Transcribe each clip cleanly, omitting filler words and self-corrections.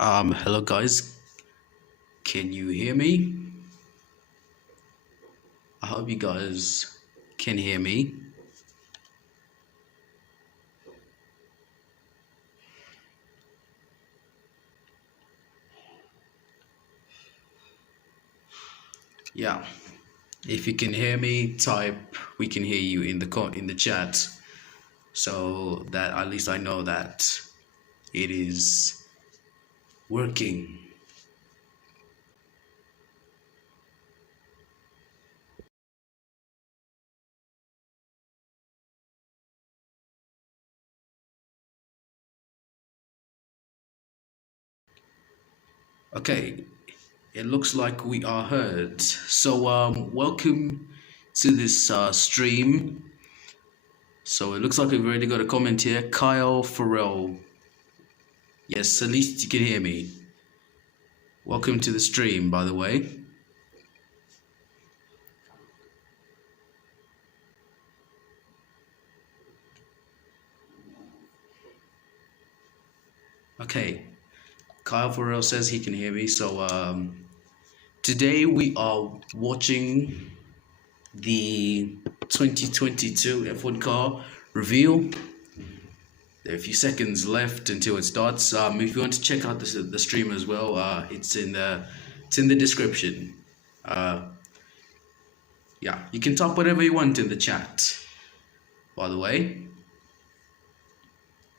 Hello guys, can you hear me? I hope you guys can hear me. Yeah, if you can hear me, type "we can hear you" in the chat, so that at least I know that it is working. Okay, it looks like we are heard. So welcome to this stream. So it looks like we've already got a comment here. Kyle Farrell. Yes, at least you can hear me. Welcome to the stream, by the way. Okay, Kyle Farrell says he can hear me. So today we are watching the 2022 F1 car reveal. There are a few seconds left until it starts. If you want to check out the stream as well, it's in the description. Yeah, you can talk whatever you want in the chat. By the way,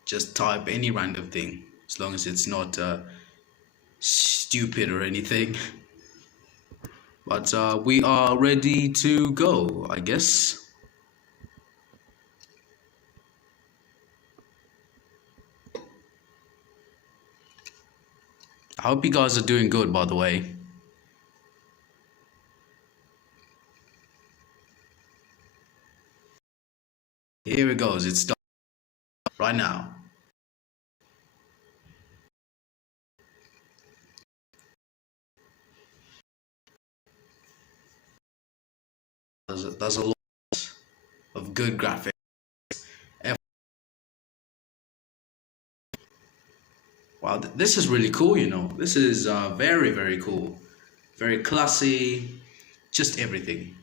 just type any random thing as long as it's not stupid or anything. But we are ready to go, I guess. I hope you guys are doing good, by the way. Here it goes. It starts right now. There's a lot of good graphics. Wow, this is really cool, you know. This is very, very cool. Very classy, just everything.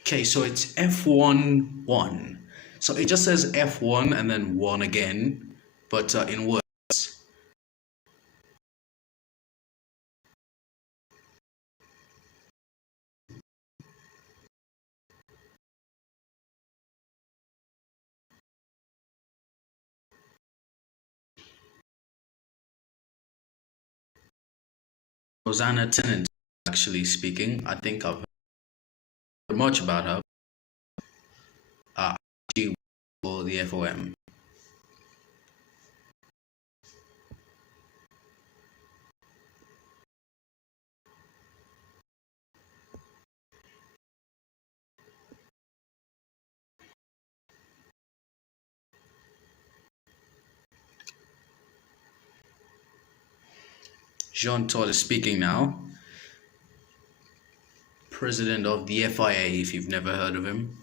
Okay, so it's F1 1. So it just says F1 and then 1 again, but in words. Rosanna Tennant, actually speaking. I think I've heard much about her. She for the FOM. Jean Todt is speaking now. President of the FIA, if you've never heard of him.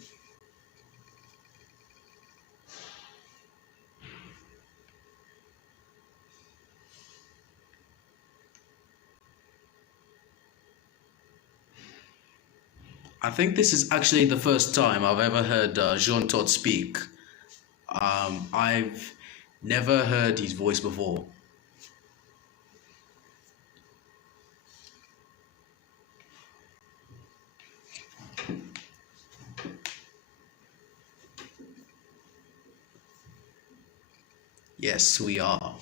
I think this is actually the first time I've ever heard Jean Todt speak. I've never heard his voice before. Yes, we are.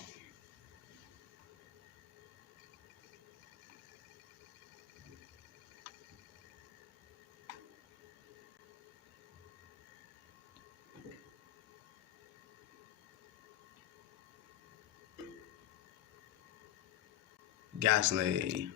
Gasly.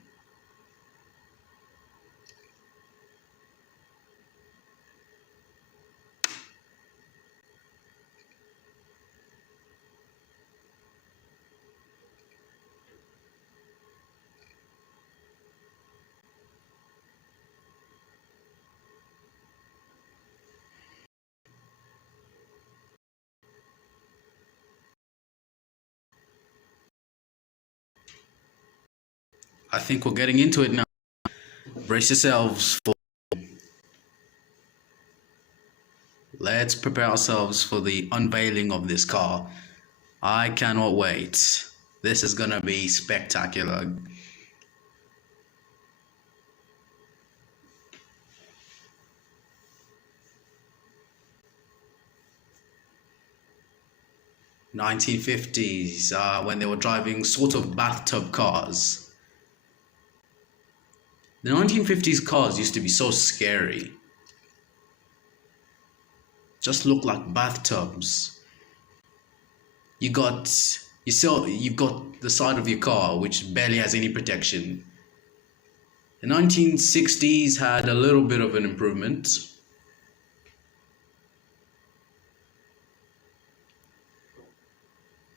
I think we're getting into it now. Brace yourselves for. Let's prepare ourselves for the unveiling of this car. I cannot wait. This is gonna be spectacular. (1950s) when they were driving sort of bathtub cars. The 1950s cars used to be so scary. Just look like bathtubs. You've got the side of your car which barely has any protection. The 1960s had a little bit of an improvement.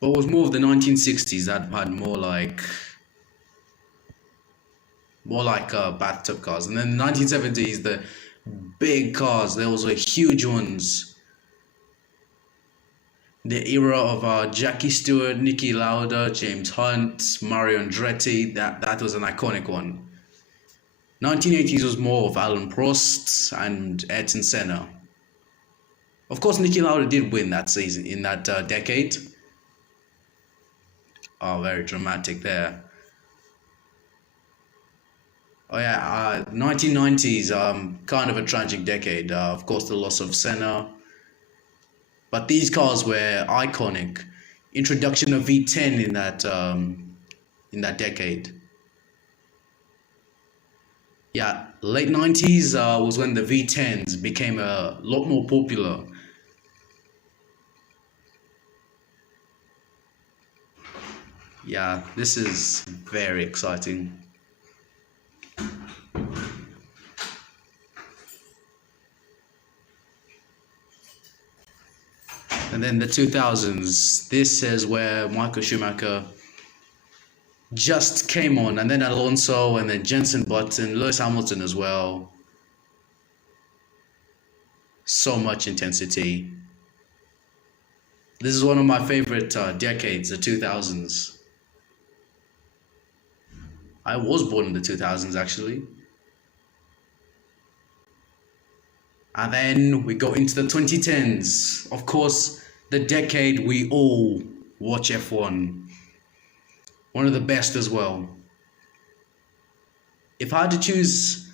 But it was more of the 1960s that had more like bathtub cars. And then the 1970s, the big cars, those were huge ones. The era of Jackie Stewart, Niki Lauda, James Hunt, Mario Andretti, that was an iconic one. 1980s was more of Alan Prost and Ayrton Senna. Of course, Niki Lauda did win that season in that decade. Oh, very dramatic there. Oh yeah, 1990s, kind of a tragic decade. Of course, the loss of Senna. But these cars were iconic. Introduction of V10 in that decade. Yeah, late 90s was when the V10s became a lot more popular. Yeah, this is very exciting. And then the 2000s, this is where Michael Schumacher just came on, and then Alonso, and then Jenson Button, Lewis Hamilton as well. So much intensity. This is one of my favorite decades, the 2000s. I was born in the 2000s actually. And then we go into the 2010s. Of course, the decade we all watch F1. One of the best as well. If I had to choose,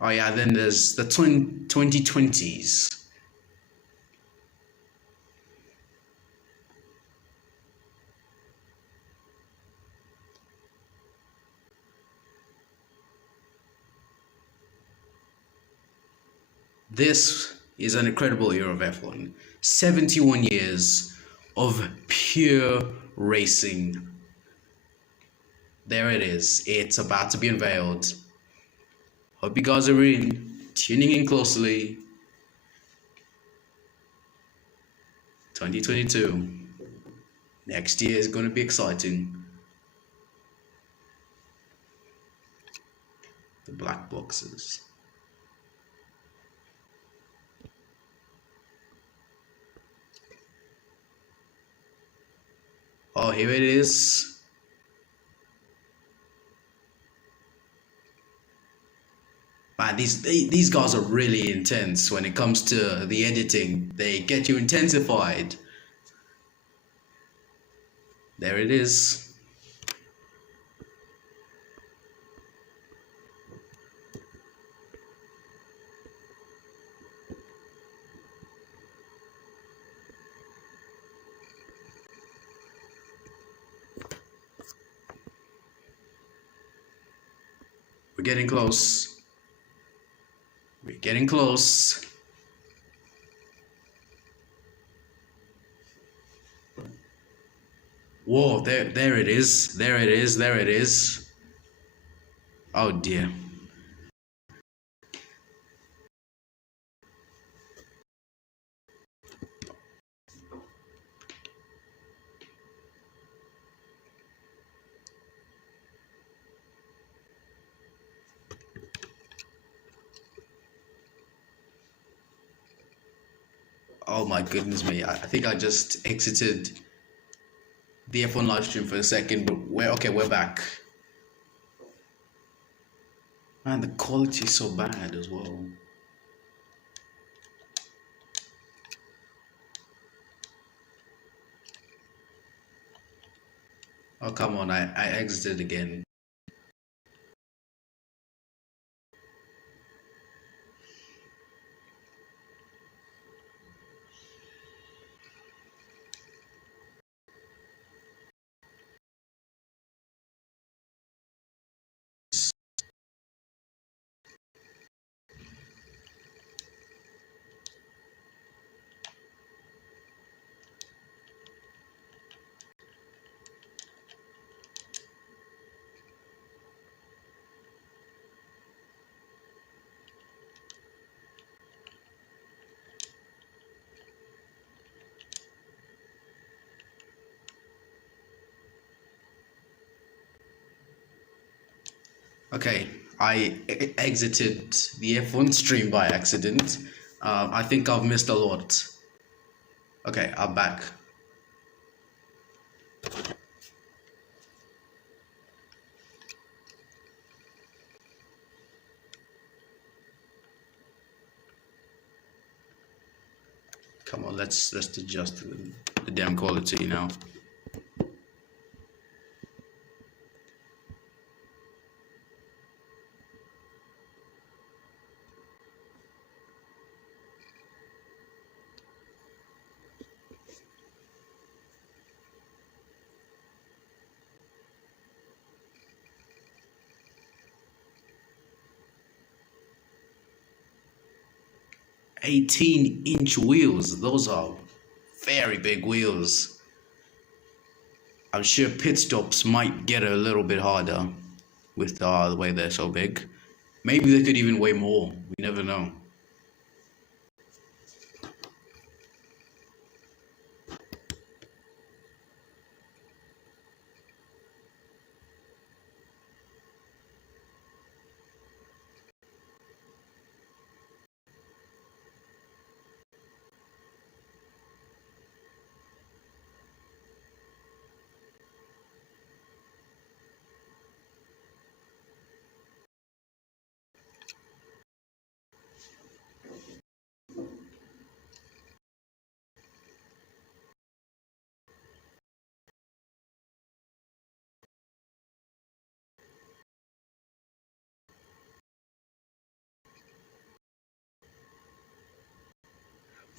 oh yeah, then there's the 2020s. This is an incredible era of F1. 71 years of pure racing. There it is. It's about to be unveiled. Hope you guys are tuning in closely. 2022. Next year is going to be exciting. The black boxes. Oh, here it is. Man, these guys are really intense when it comes to the editing. They get you intensified. There it is. We're getting close. We're getting close. Whoa, there it is. There it is. There it is. Oh dear. Oh my goodness me, I think I just exited the F1 live stream for a second, but we're back. Man, the quality is so bad as well. Oh, come on, I exited again. Okay, I exited the F1 stream by accident. I think I've missed a lot. Okay, I'm back. Come on, let's adjust the damn quality now. $18-inch wheels. Those are very big wheels. I'm sure pit stops might get a little bit harder with the way they're so big. Maybe they could even weigh more. We never know.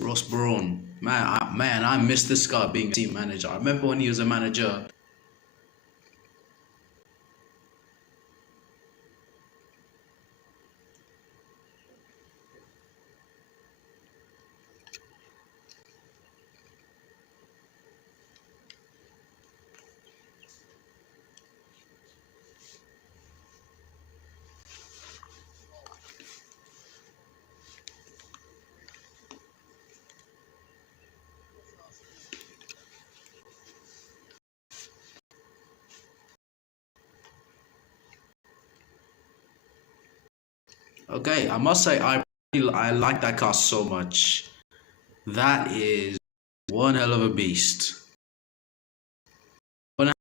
Ross Brawn, man, I miss this guy being a team manager. I remember when he was a manager. Okay, I must say I like that car so much. That is one hell of a beast. But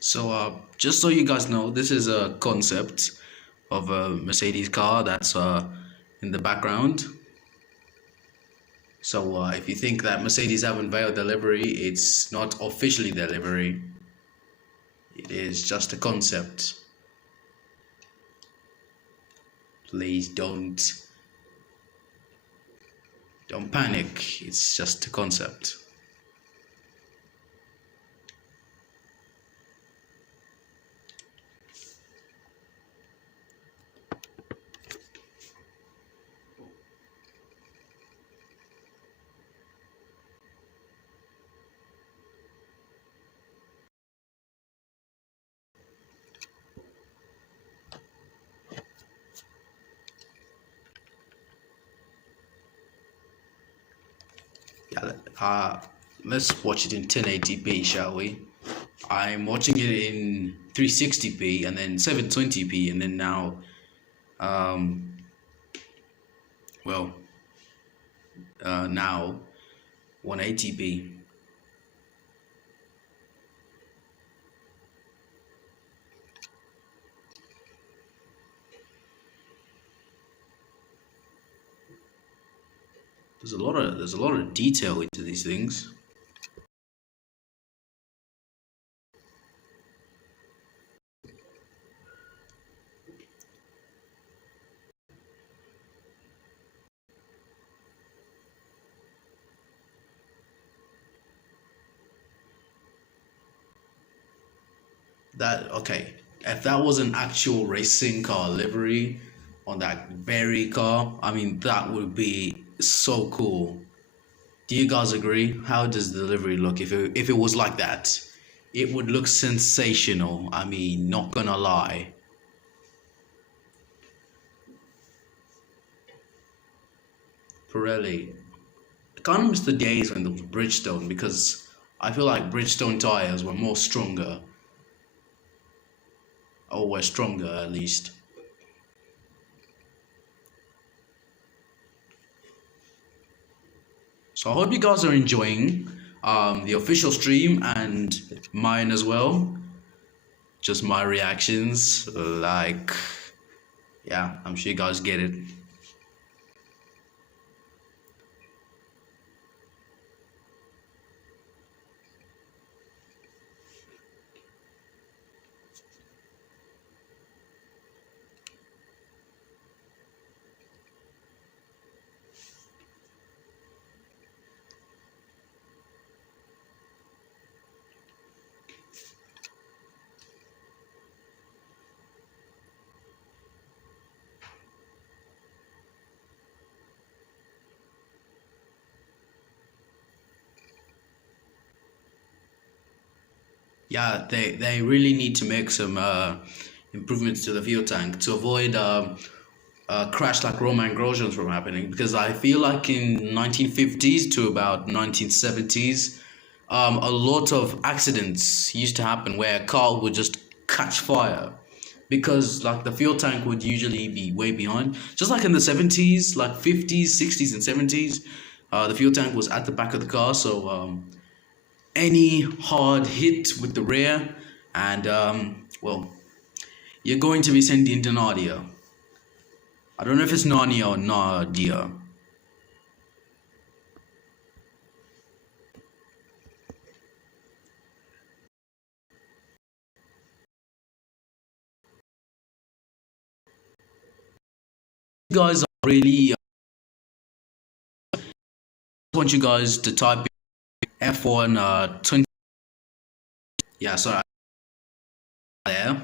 so just so you guys know, this is a concept of a Mercedes car that's in the background. So if you think that Mercedes haven't veiled their livery, it's not officially their livery. It is just a concept. Please don't Don't panic. It's just a concept. Yeah, let's watch it in 1080p, shall we? I'm watching it in 360p and then 720p and then now, um, well, now 180p. There's a lot of detail into these things. That okay. If that was an actual racing car livery on that very car, I mean that would be so cool. Do you guys agree? How does the livery look if it was like that? It would look sensational. I mean, not gonna lie. Pirelli. I can't miss the days when the Bridgestone because I feel like Bridgestone tires were more stronger. Or were stronger at least. So I hope you guys are enjoying the official stream and mine as well. Just my reactions, like, yeah, I'm sure you guys get it. Yeah, they really need to make some improvements to the fuel tank to avoid a crash like Roman Grosjean's from happening because I feel like in 1950s to about 1970s, a lot of accidents used to happen where a car would just catch fire because like the fuel tank would usually be way behind. Just like in the 70s, like 50s, 60s, and 70s, the fuel tank was at the back of the car, so any hard hit with the rear, and well, you're going to be sent into Nadia. I don't know if it's Narnia or Nadia. You guys are really. I want you guys to type F1 20. Yeah, sorry. There.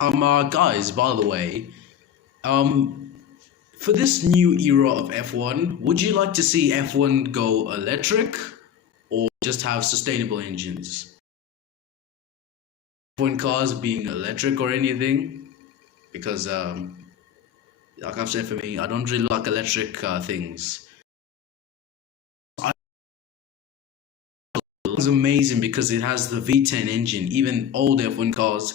Guys, by the way, um, for this new era of F1, would you like to see F1 go electric or just have sustainable engines? F1 cars being electric or anything? Because, like I've said, for me, I don't really like electric things. It's amazing because it has the V10 engine. Even old F1 cars,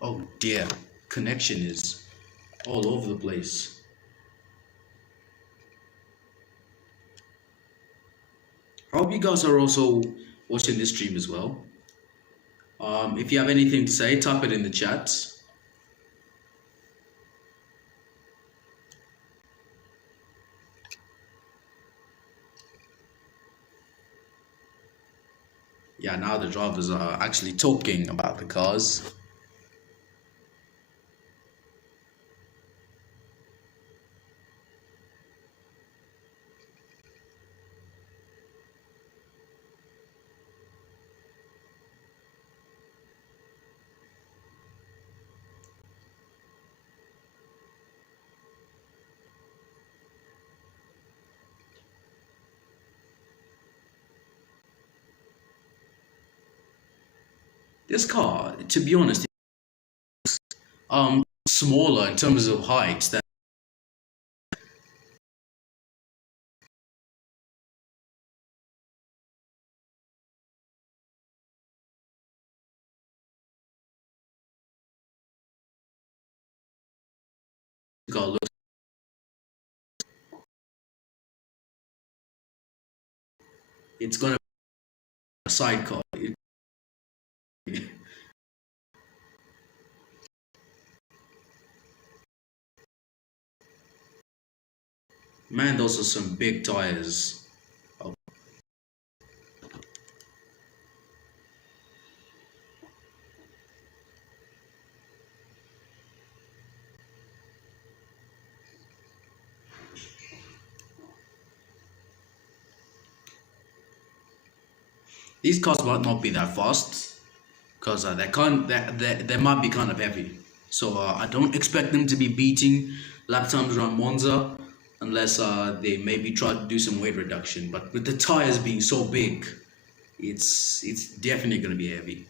oh dear, connection is all over the place. I hope you guys are also watching this stream as well. If you have anything to say, type it in the chat. Yeah, now the drivers are actually talking about the cars. This car, to be honest, smaller in terms of height than the car looks. It's gonna be a sidecar. Man, those are some big tires. Oh, these cars might not be that fast because they might be kind of heavy. So I don't expect them to be beating lap times around Monza unless they maybe try to do some weight reduction. But with the tires being so big, it's definitely going to be heavy.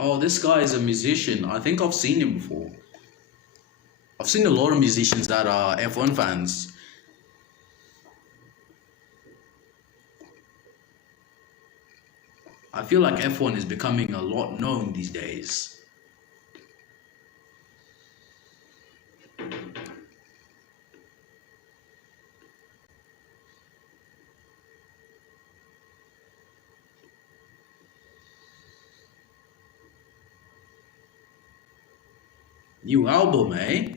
Oh, this guy is a musician. I think I've seen him before. I've seen a lot of musicians that are F1 fans. I feel like F1 is becoming a lot known these days. New album, eh?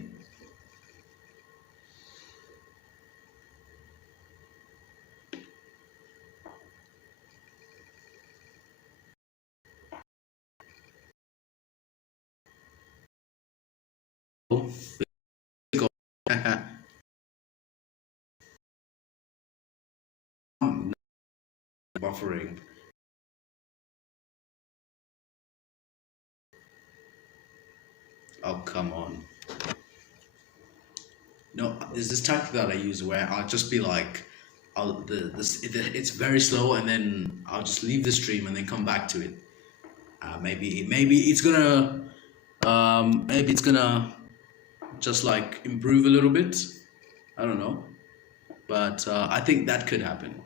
Buffering. Oh, come on. No, there's this tactic that I use where I'll just be like, it's very slow, and then I'll just leave the stream and then come back to it. Maybe it's gonna just like improve a little bit. I don't know, but I think that could happen.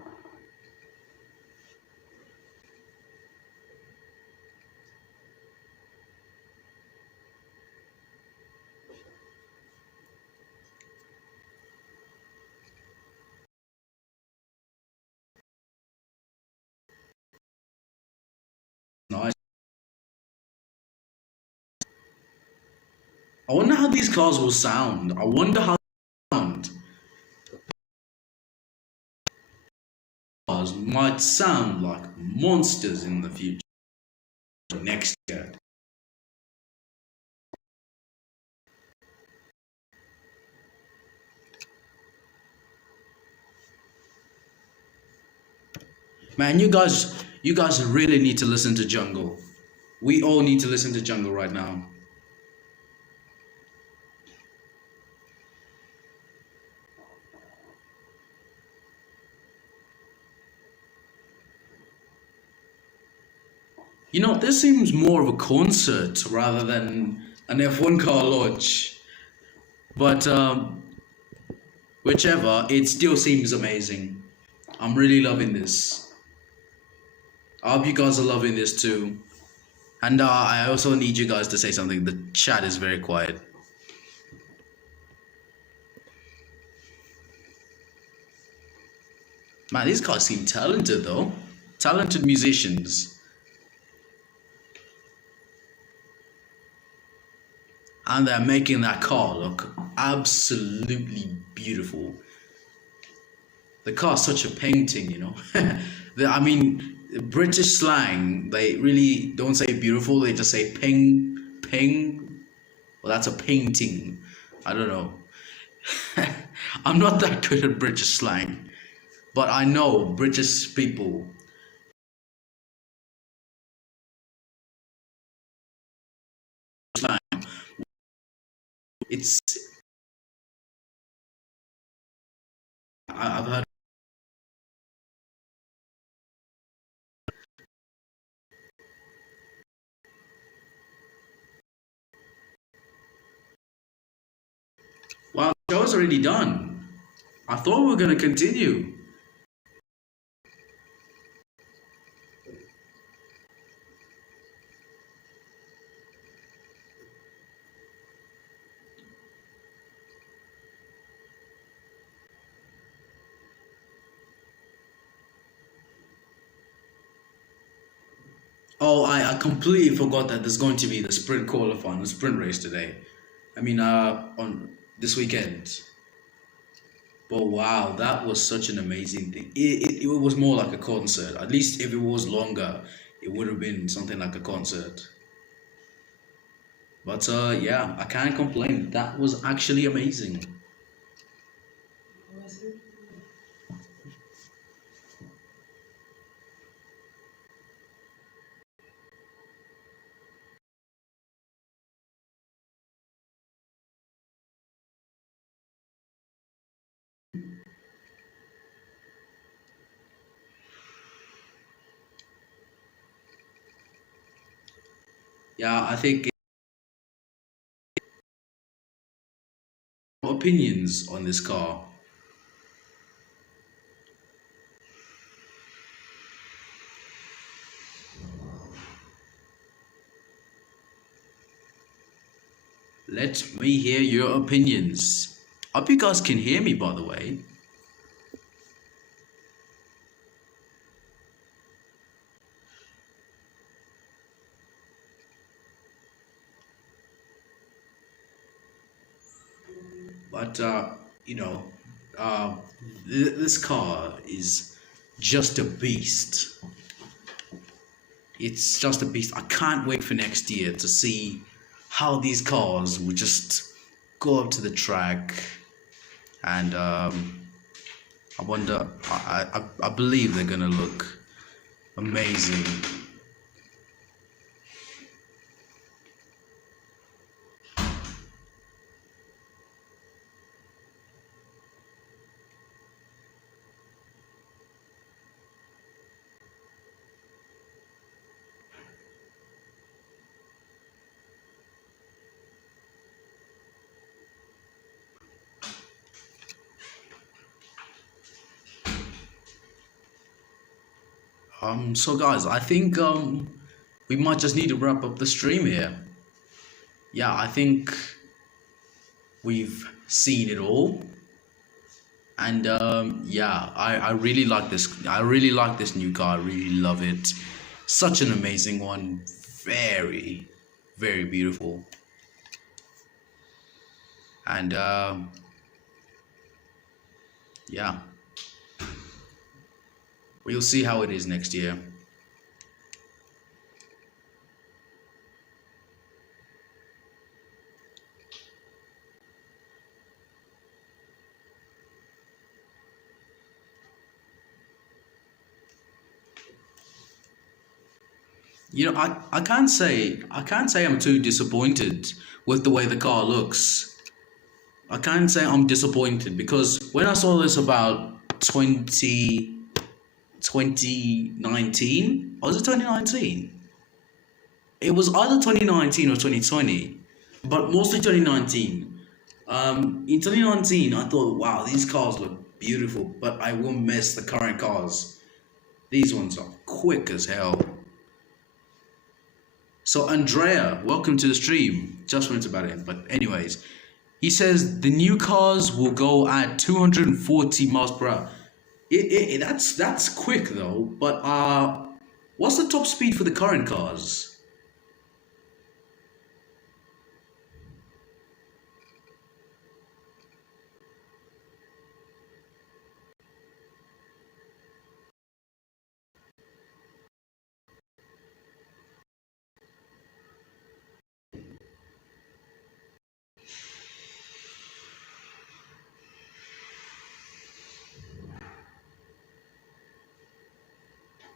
Nice. I wonder how these cars will sound. I wonder how they sound. Cars might sound like monsters in the future. Next year. Man, you guys really need to listen to Jungle. We all need to listen to Jungle right now. You know, this seems more of a concert rather than an F1 car launch. But whichever, it still seems amazing. I'm really loving this. I hope you guys are loving this too. And I also need you guys to say something. The chat is very quiet. Man, these guys seem talented though. Talented musicians. And they're making that car look absolutely beautiful. The car's such a painting, you know. I mean, British slang, they really don't say beautiful, they just say ping. Well, that's a painting. I don't know. I'm not that good at British slang, but I know British people. Slang. It's I've heard. Wow, the show's already done. I thought we were gonna continue. Oh, I completely forgot that there's going to be the sprint qualifying, the sprint race today. I mean, on this weekend. But wow, that was such an amazing thing. It was more like a concert. At least if it was longer, it would have been something like a concert. But yeah, I can't complain. That was actually amazing. Yeah, I think opinions on this car. Let me hear your opinions. Hope you guys can hear me, by the way. But you know, uh, this car is just a beast. It's just a beast. I can't wait for next year to see how these cars will just go up to the track, and I wonder. I believe they're gonna look amazing. So guys, I think we might just need to wrap up the stream here. Yeah, I think we've seen it all. And yeah, I really like this. I really like this new car. I really love it. Such an amazing one. Very, very beautiful. And yeah, we'll see how it is next year. You know, I can't say I'm too disappointed with the way the car looks. I can't say I'm disappointed because when I saw this about 2019, or was it 2019? It was either 2019 or 2020, but mostly 2019. In 2019, I thought, wow, these cars look beautiful, but I won't miss the current cars. These ones are quick as hell. So Andrea, welcome to the stream. Just went about it, but anyways, he says the new cars will go at 240 miles per hour. That's quick though. But what's the top speed for the current cars?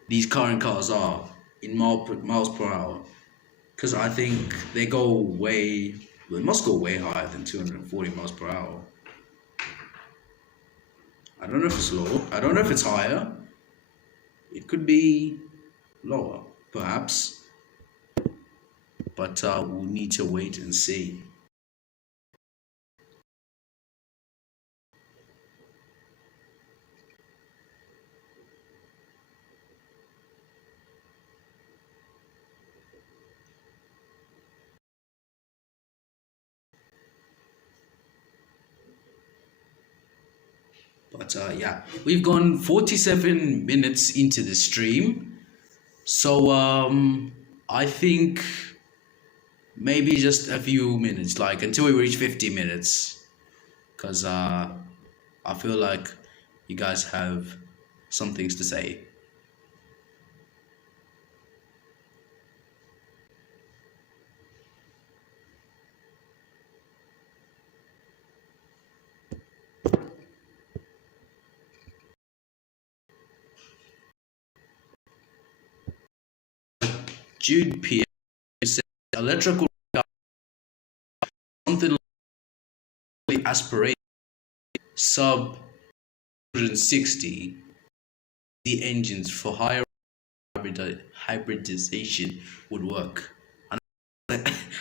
These current cars are in miles per hour, because I think they go way. Well, they must go way higher than 240 miles per hour. I don't know if it's low. I don't know if it's higher. It could be lower, perhaps. But we'll need to wait and see. But yeah, we've gone 47 minutes into the stream. So I think maybe just a few minutes, like until we reach 50 minutes. Because I feel like you guys have some things to say. Jude P said electrical car, something like aspirate sub 160 the engines for higher hybridization would work. I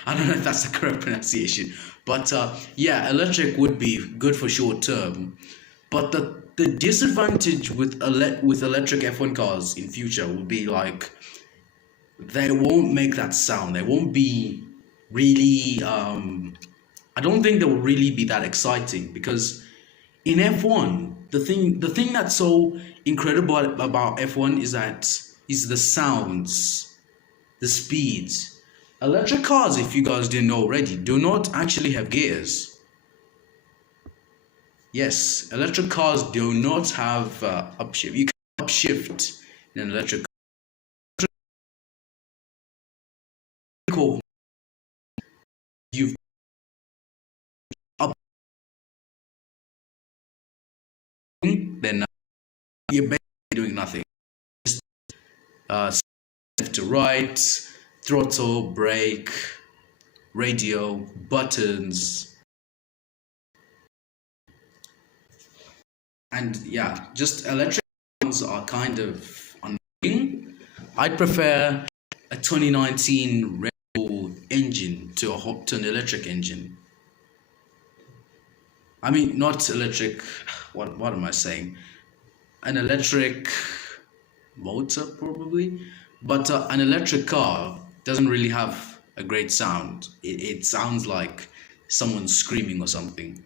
don't know if that's the correct pronunciation, but yeah, electric would be good for short term. But the disadvantage with electric F1 cars in future would be like they won't make that sound. They won't be really. I don't think they will really be that exciting because in F1, the thing that's so incredible about F1 is the sounds, the speeds. Electric cars, if you guys didn't know already, do not actually have gears. Yes, electric cars do not have upshift. You can upshift in an electric car. You've up, then you're basically doing nothing. Just left to right, throttle, brake, radio, buttons, and yeah, just electric ones are kind of annoying. I'd prefer a 2019 Red Bull engine to an electric engine. I mean, not electric. What am I saying? An electric motor probably, but an electric car doesn't really have a great sound. It sounds like someone screaming or something.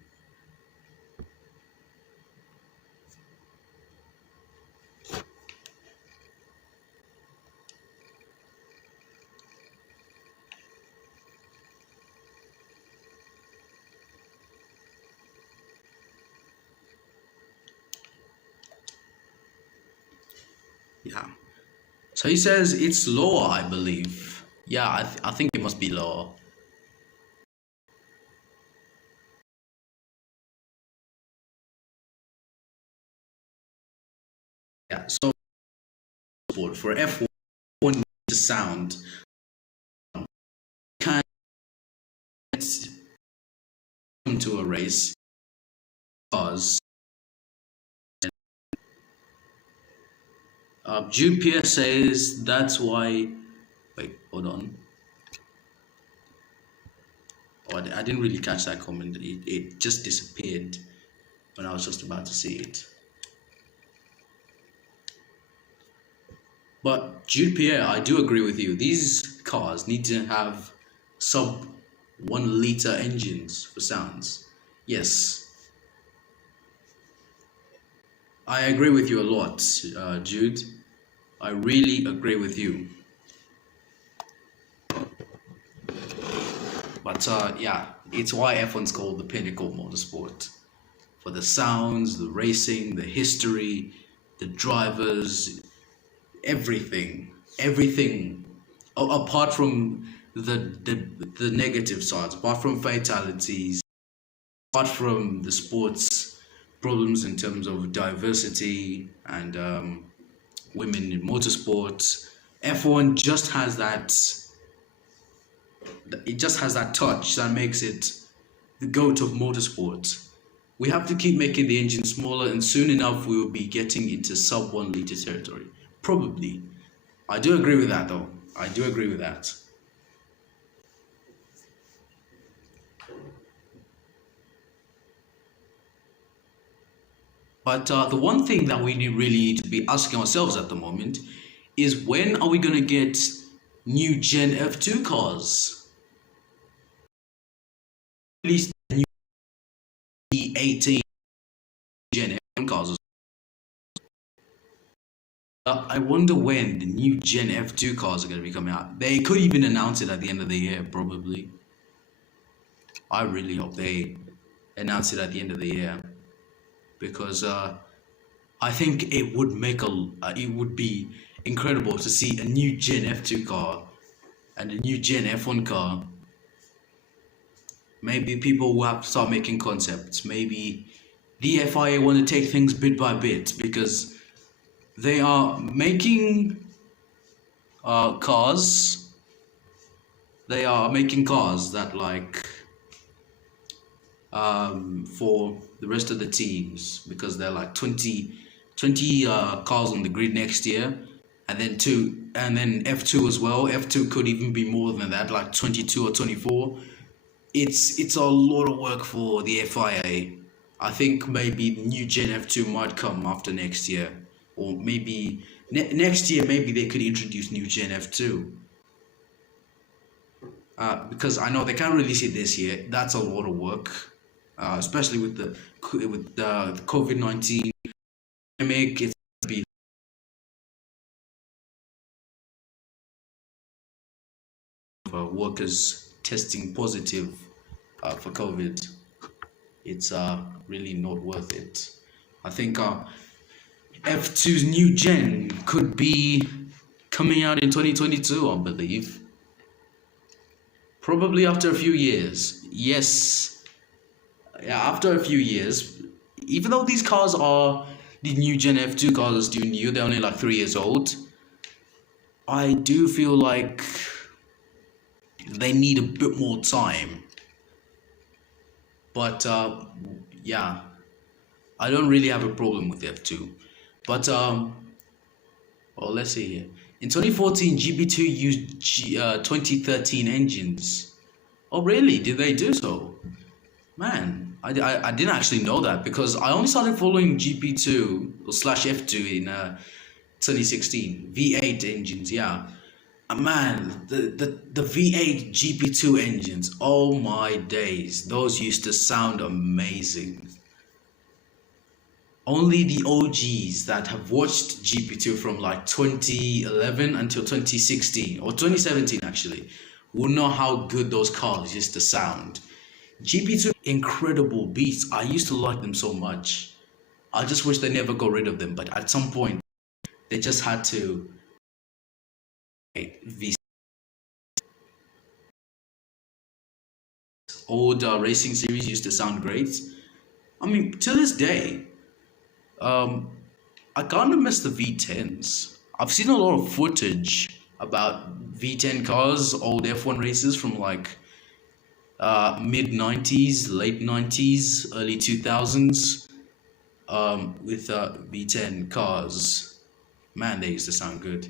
Yeah. So he says it's lower, I believe. Yeah, I think it must be lower. Yeah. So for F1 to sound, can't come to a race cars. GPS says that's why. Wait, hold on. Oh, I didn't really catch that comment. It just disappeared when I was just about to see it. But Jude Pierre, I do agree with you. These cars need to have sub 1 liter engines for sounds. Yes, I agree with you a lot, Jude. I really agree with you. But yeah, it's why F1's called the pinnacle of motorsport. For the sounds, the racing, the history, the drivers, everything. Apart from the negative sides, apart from fatalities, apart from the sports problems in terms of diversity and women in motorsports, F1 just has that. It just has that touch that makes it the goat of motorsport. We have to keep making the engine smaller, and soon enough we will be getting into sub 1 liter territory. Probably. I do agree with that, though. I do agree with that. But the one thing that we really need to be asking ourselves at the moment is when are we going to get new Gen F2 cars? At least the new 18 Gen F1 cars. I wonder when the new Gen F2 cars are going to be coming out. They could even announce it at the end of the year, probably. I really hope they announce it at the end of the year, because I think it would it would be incredible to see a new Gen F2 car and a new Gen F1 car. Maybe people will have to start making concepts. Maybe the FIA want to take things bit by bit, because they are making cars. They are making cars that for the rest of the teams, because they're like 20 cars on the grid next year, and then F2 as well. F2 could even be more than that, like 22 or 24. It's a lot of work for the FIA. I think maybe new Gen F2 might come after next year, or maybe next year maybe they could introduce new Gen F2. Because I know they can't release it this year. That's a lot of work, especially with the COVID-19 pandemic. It's gonna be workers testing positive for COVID. It's really not worth it. I think F2's new gen could be coming out in 2022, I believe. Probably after a few years. Yes. Yeah, after a few years. Even though these cars are, the new Gen F2 cars are still new, they're only like 3 years old, I do feel like they need a bit more time. But yeah, I don't really have a problem with F2. But well, let's see here. In 2014, GP2 used 2013 engines. Oh, really? Did they do so? Man, I didn't actually know that, because I only started following GP2 or slash F2 in 2016 V8 engines. Yeah, man, the V8 GP2 engines. Oh my days, those used to sound amazing. Only the OGs that have watched GP2 from like 2011 until 2016 or 2017 actually will know how good those cars used to sound. GP2 incredible beats. I used to like them so much. I just wish they never got rid of them, but at some point they just had to. V old racing series used to sound great. I mean, to this day, um, I kind of miss the V10s. I've seen a lot of footage about V10 cars, old F1 races from like mid 90s, late 90s, early 2000s, with V10 cars. Man, they used to sound good.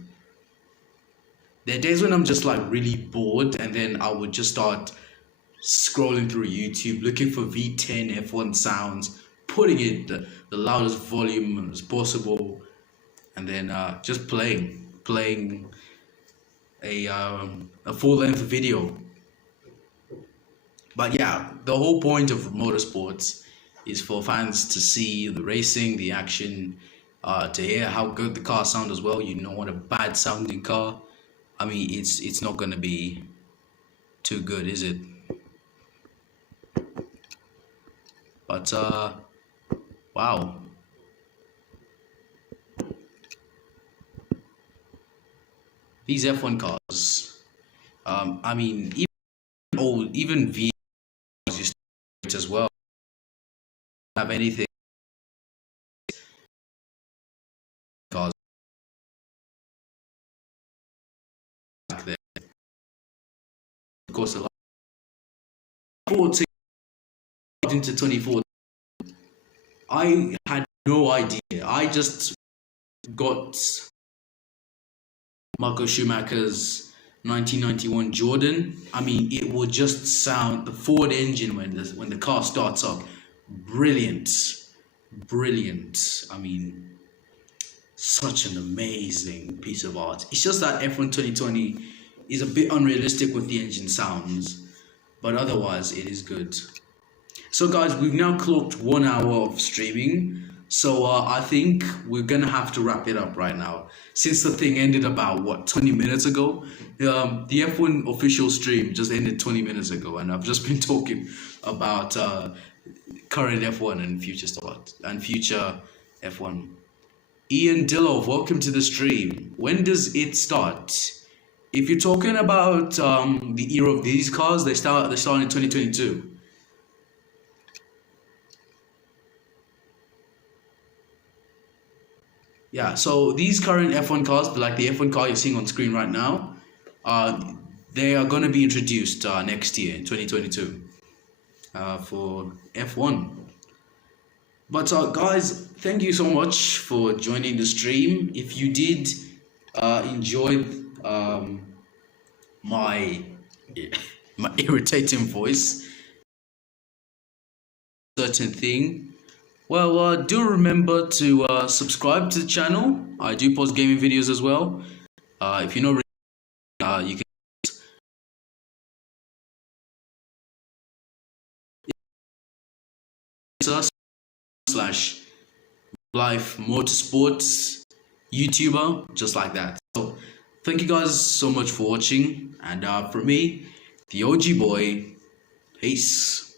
There are days when I'm just like really bored, and then I would just start scrolling through YouTube looking for V10 F1 sounds, putting it the loudest volume as possible, and then just playing a full-length video. But yeah, the whole point of motorsports is for fans to see the racing, the action, to hear how good the car sounds as well. You don't want a bad sounding car. I mean, it's not gonna be too good, is it? But wow. These F1 cars, I mean, even V used to as well have anything cars back there. Of course, a lot 14 into 24. I had no idea. I just got Marco Schumacher's 1991 Jordan. I mean, it would just sound the Ford engine when the car starts up. Brilliant. I mean, such an amazing piece of art. It's just that F1 2020 is a bit unrealistic with the engine sounds, but otherwise it is good. So guys, we've now clocked 1 hour of streaming, so I think we're gonna have to wrap it up right now. Since the thing ended about, what, 20 minutes ago? The F1 official stream just ended 20 minutes ago, and I've just been talking about current F1 and future stuff and future F1. Ian Dillov, welcome to the stream. When does it start? If you're talking about the era of these cars, they start in 2022. Yeah, so these current F1 cars, like the F1 car you're seeing on screen right now, they are going to be introduced next year in 2022 for F1. But guys, thank you so much for joining the stream. If you did enjoy my irritating voice, certain thing, well, do remember to subscribe to the channel. I do post gaming videos as well. If you're not, you can slash life motorsports YouTuber, just like that. So thank you guys so much for watching, and from me, the OG boy, peace.